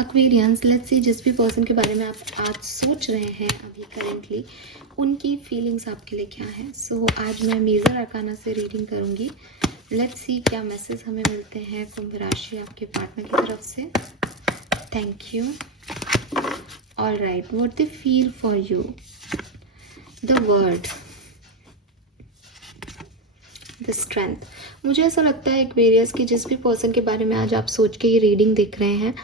Aquarians, let's see जिस भी person के बारे में आप आज सोच रहे हैं अभी करेंटली, उनकी फीलिंग्स आपके लिए क्या है। सो आज मैं मेजर अरकाना से रीडिंग करूंगी। लेट्स सी क्या मैसेज हमें मिलते हैं कुंभ राशि आपके पार्टनर की तरफ से। Thank you. All right, what they feel for you, the word, the strength. मुझे ऐसा लगता है एक्वेरियस की जिस भी पर्सन के बारे में आज आप सोच के ये रीडिंग देख रहे हैं,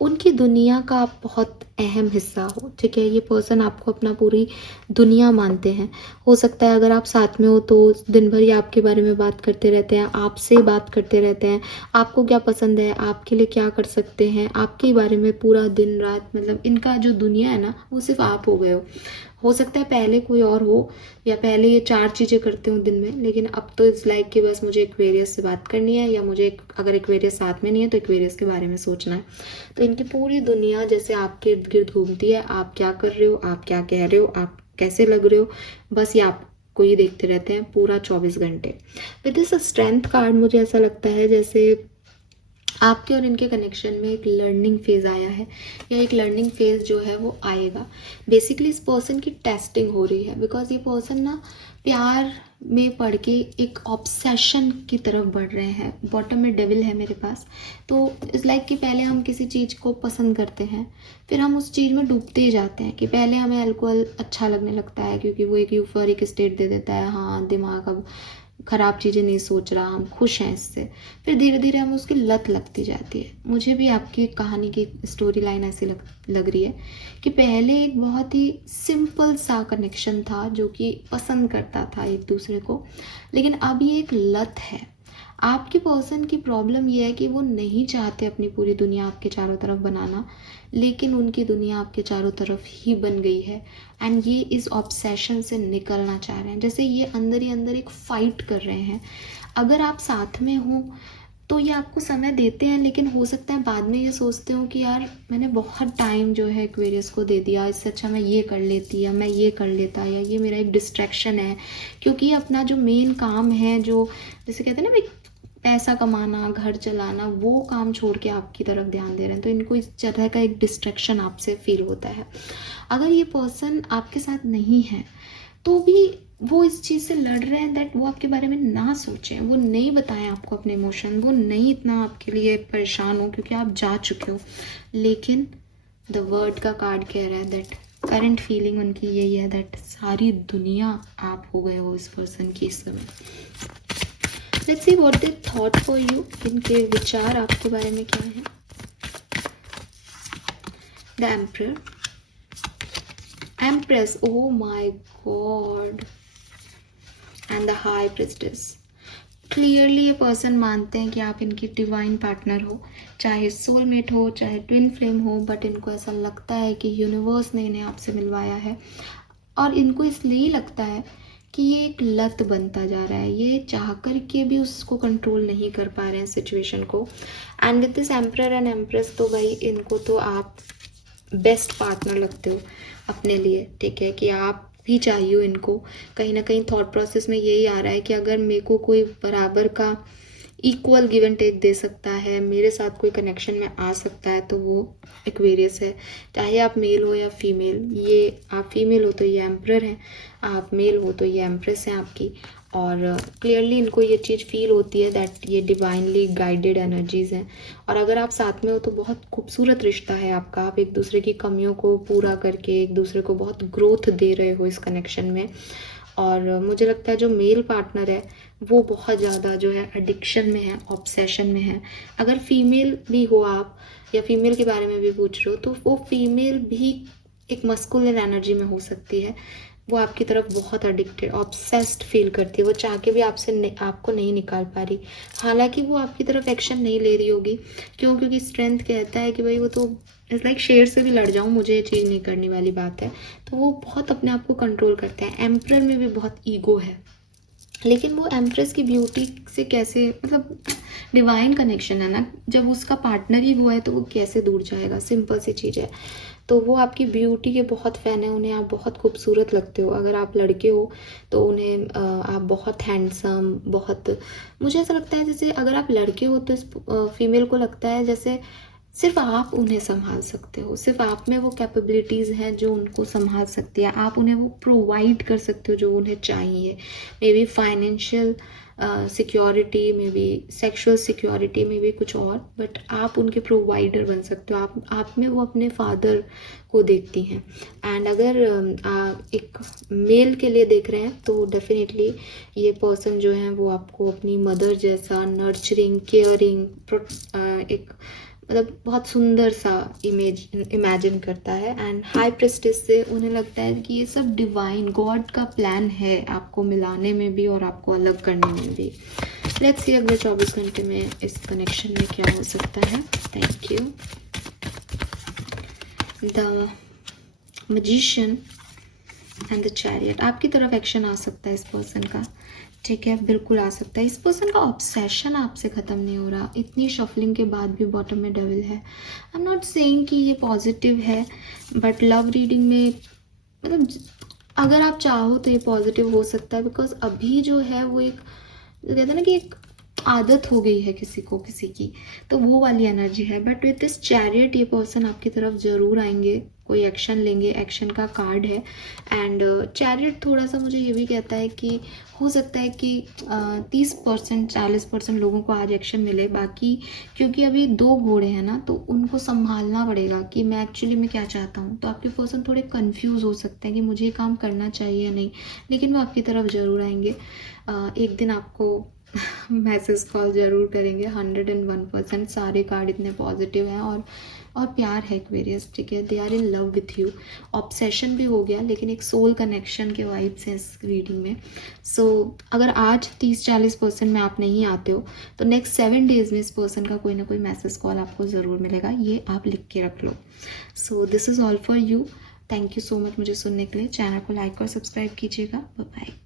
उनकी दुनिया का आप बहुत अहम हिस्सा हो। ठीक है, ये पर्सन आपको अपना पूरी दुनिया मानते हैं। हो सकता है अगर आप साथ में हो तो दिन भर ये आपके बारे में बात करते रहते हैं, आपसे बात करते रहते हैं, आपको क्या पसंद है, आपके लिए क्या कर सकते हैं, आपके बारे में पूरा दिन रात, मतलब इनका जो दुनिया है ना वो सिर्फ आप हो गए हो सकता है पहले कोई और हो, या पहले ये 4 चीज़ें करते हो दिन में, लेकिन अब तो इट्स लाइक कि बस मुझे एक्वेरियस से बात करनी है, या मुझे अगर एक्वेरियस साथ में नहीं है तो एक्वेरियस के बारे में सोचना है। तो इनकी पूरी दुनिया जैसे आपके इर्द गिर्द घूमती है। आप क्या कर रहे हो, आप क्या कह रहे हो, आप कैसे लग रहे हो, बस ये आपको ही देखते रहते हैं पूरा 24 घंटे। विद दिस स्ट्रेंथ कार्ड मुझे ऐसा लगता है जैसे आपके और इनके कनेक्शन में एक लर्निंग फेज़ आया है, या एक लर्निंग फेज़ जो है वो आएगा। बेसिकली इस पर्सन की टेस्टिंग हो रही है, बिकॉज ये पर्सन ना प्यार में पड़ के एक ऑब्सेशन की तरफ बढ़ रहे हैं। बॉटम में डेविल है मेरे पास। तो इस लाइक कि पहले हम किसी चीज़ को पसंद करते हैं, फिर हम उस चीज़ में डूबते ही जाते हैं। कि पहले हमें अल्कोहल अच्छा लगने लगता है क्योंकि वो एक यूफोरिक स्टेट दे देता है, हाँ दिमाग अब ख़राब चीज़ें नहीं सोच रहा, हम खुश हैं इससे। फिर धीरे धीरे हमें उसकी लत लगती जाती है। मुझे भी आपकी कहानी की स्टोरी लाइन ऐसी लग रही है कि पहले एक बहुत ही सिंपल सा कनेक्शन था जो कि पसंद करता था एक दूसरे को, लेकिन अब ये एक लत है। आपके पर्सन की प्रॉब्लम ये है कि वो नहीं चाहते अपनी पूरी दुनिया आपके चारों तरफ बनाना, लेकिन उनकी दुनिया आपके चारों तरफ ही बन गई है। एंड ये इस ऑब्सेशन से निकलना चाह रहे हैं, जैसे ये अंदर ही अंदर एक फाइट कर रहे हैं। अगर आप साथ में हो तो ये आपको समय देते हैं, लेकिन हो सकता है बाद में ये सोचते हो कि यार मैंने बहुत टाइम जो है एक्वेरियस को दे दिया, इससे अच्छा मैं ये कर लेती, या मैं ये कर लेता, या ये मेरा एक डिस्ट्रैक्शन है। क्योंकि अपना जो मेन काम है, जो जैसे कहते हैं ना भाई पैसा कमाना, घर चलाना, वो काम छोड़ के आपकी तरफ ध्यान दे रहे हैं, तो इनको इस तरह का एक डिस्ट्रैक्शन आपसे फील होता है। अगर ये पर्सन आपके साथ नहीं है तो भी वो इस चीज़ से लड़ रहे हैं दैट वो आपके बारे में ना सोचें, वो नहीं बताएं आपको अपने इमोशन, वो नहीं इतना आपके लिए परेशान हो क्योंकि आप जा चुके हो। लेकिन द वर्ड का कार्ड कह रहा है दैट करंट फीलिंग उनकी यही है दैट सारी दुनिया आप हो गए हो इस पर्सन की इस समय। Let's see what they thought for you, इनके विचार आपके बारे में क्या है। The emperor, empress, oh my god, and the high priestess. Clearly ये पर्सन मानते हैं कि आप इनकी डिवाइन पार्टनर हो, चाहे सोलमेट हो, चाहे ट्विन फ्लेम हो, बट इनको ऐसा लगता है कि यूनिवर्स ने इन्हें आपसे मिलवाया है। और इनको इसलिए लगता है कि ये एक लत बनता जा रहा है, ये चाह कर के भी उसको कंट्रोल नहीं कर पा रहे हैं सिचुएशन को। And with this emperor and empress, तो भाई इनको तो आप बेस्ट पार्टनर लगते हो अपने लिए। ठीक है, कि आप भी चाहिए हो इनको। कहीं ना कहीं थॉट प्रोसेस में यही आ रहा है कि अगर मेरे को कोई बराबर का इक्वल गिव एंड टेक दे सकता है, मेरे साथ कोई कनेक्शन में आ सकता है, तो वो एक्वेरियस है। चाहे आप मेल हो या फीमेल, ये आप फीमेल हो तो ये एम्परर हैं, आप मेल हो तो ये एम्प्रेस हैं आपकी। और क्लियरली इनको ये चीज़ फील होती है दैट ये डिवाइनली गाइडेड एनर्जीज़ हैं। और अगर आप साथ में हो तो बहुत खूबसूरत रिश्ता है आपका, आप एक दूसरे की कमियों को पूरा करके एक दूसरे को बहुत ग्रोथ दे रहे हो इस कनेक्शन में। और मुझे लगता है जो मेल पार्टनर है वो बहुत ज़्यादा जो है एडिक्शन में है, ऑब्सेशन में है। अगर फीमेल भी हो आप, या फीमेल के बारे में भी पूछ रहे हो, तो वो फीमेल भी एक मस्कुलिन एनर्जी में हो सकती है। वो आपकी तरफ बहुत एडिक्टेड, ऑब्सेस्ड फील करती है, वो चाह के भी आपको नहीं निकाल पा रही। हालांकि वो आपकी तरफ एक्शन नहीं ले रही होगी, क्यों? क्योंकि स्ट्रेंथ कहता है कि भाई वो तो इट्स लाइक शेर से भी लड़ जाऊँ, मुझे ये चीज़ नहीं करने वाली बात है। तो वो बहुत अपने आप को कंट्रोल करते हैं। एम्परर में भी बहुत ईगो है, लेकिन वो एम्प्रेस की ब्यूटी से कैसे, मतलब डिवाइन कनेक्शन है ना, जब उसका पार्टनर ही वो है तो वो कैसे दूर जाएगा, सिंपल सी चीज़ है। तो वो आपकी ब्यूटी के बहुत फ़ैन है, उन्हें आप बहुत खूबसूरत लगते हो। अगर आप लड़के हो तो उन्हें आप बहुत हैंडसम, बहुत, मुझे ऐसा लगता है जैसे अगर आप लड़के हो तो इस फीमेल को लगता है जैसे सिर्फ आप उन्हें संभाल सकते हो, सिर्फ आप में वो कैपेबिलिटीज़ हैं जो उनको संभाल सकती है, आप उन्हें वो प्रोवाइड कर सकते हो जो उन्हें चाहिए। May be financial security, may be sexual security, may be कुछ और, बट आप उनके प्रोवाइडर बन सकते हो। आप में वो अपने फादर को देखती हैं। एंड अगर एक मेल के लिए देख रहे हैं तो डेफिनेटली ये पर्सन जो है वो आपको अपनी मदर जैसा नर्चरिंग, केयरिंग, एक मतलब बहुत सुंदर सा इमेजिन करता है। एंड हाई प्रेस्टिस से उन्हें लगता है कि ये सब डिवाइन गॉड का प्लान है आपको मिलाने में भी और आपको अलग करने में भी। लेट्स सी अगले 24 घंटे में इस कनेक्शन में क्या हो सकता है। Thank you. The magician and the chariot, आपकी तरफ एक्शन आ सकता है इस पर्सन का, ठीक है, बिल्कुल आ सकता है। इस पर्सन का ऑब्सेशन आपसे ख़त्म नहीं हो रहा, इतनी शफलिंग के बाद भी बॉटम में डेविल है। आई एम नॉट सेइंग कि ये पॉजिटिव है, बट लव रीडिंग में मतलब अगर आप चाहो तो ये पॉजिटिव हो सकता है, बिकॉज अभी जो है वो एक कहते हैं ना कि एक आदत हो गई है किसी को किसी की, तो वो वाली एनर्जी है। बट विथ दिस चैरियट ये पर्सन आपकी तरफ ज़रूर आएंगे, कोई एक्शन लेंगे, एक्शन का कार्ड है। एंड चैरियट थोड़ा सा मुझे ये भी कहता है कि हो सकता है कि 30% 40% लोगों को आज एक्शन मिले, बाकी क्योंकि अभी 2 घोड़े हैं ना, तो उनको संभालना पड़ेगा कि मैं एक्चुअली में क्या चाहता हूँ। तो आपके पर्सन थोड़े कंफ्यूज हो सकते हैं कि मुझे ये काम करना चाहिए या नहीं, लेकिन वो आपकी तरफ ज़रूर आएंगे। एक दिन आपको मैसेज कॉल ज़रूर करेंगे। 101% सारे कार्ड इतने पॉजिटिव हैं और प्यार है एक्वेरियस, ठीक है, they are in love with you. Obsession भी हो गया, लेकिन एक सोल कनेक्शन के वाइब्स हैं इस रीडिंग में। सो अगर आज 30-40% में आप नहीं आते हो तो नेक्स्ट 7 डेज़ में इस पर्सन का कोई ना कोई मैसेज कॉल आपको ज़रूर मिलेगा, ये आप लिख के रख लो। So this is all for you. Thank you so much मुझे सुनने के लिए। चैनल को लाइक और सब्सक्राइब कीजिएगा। Bye bye.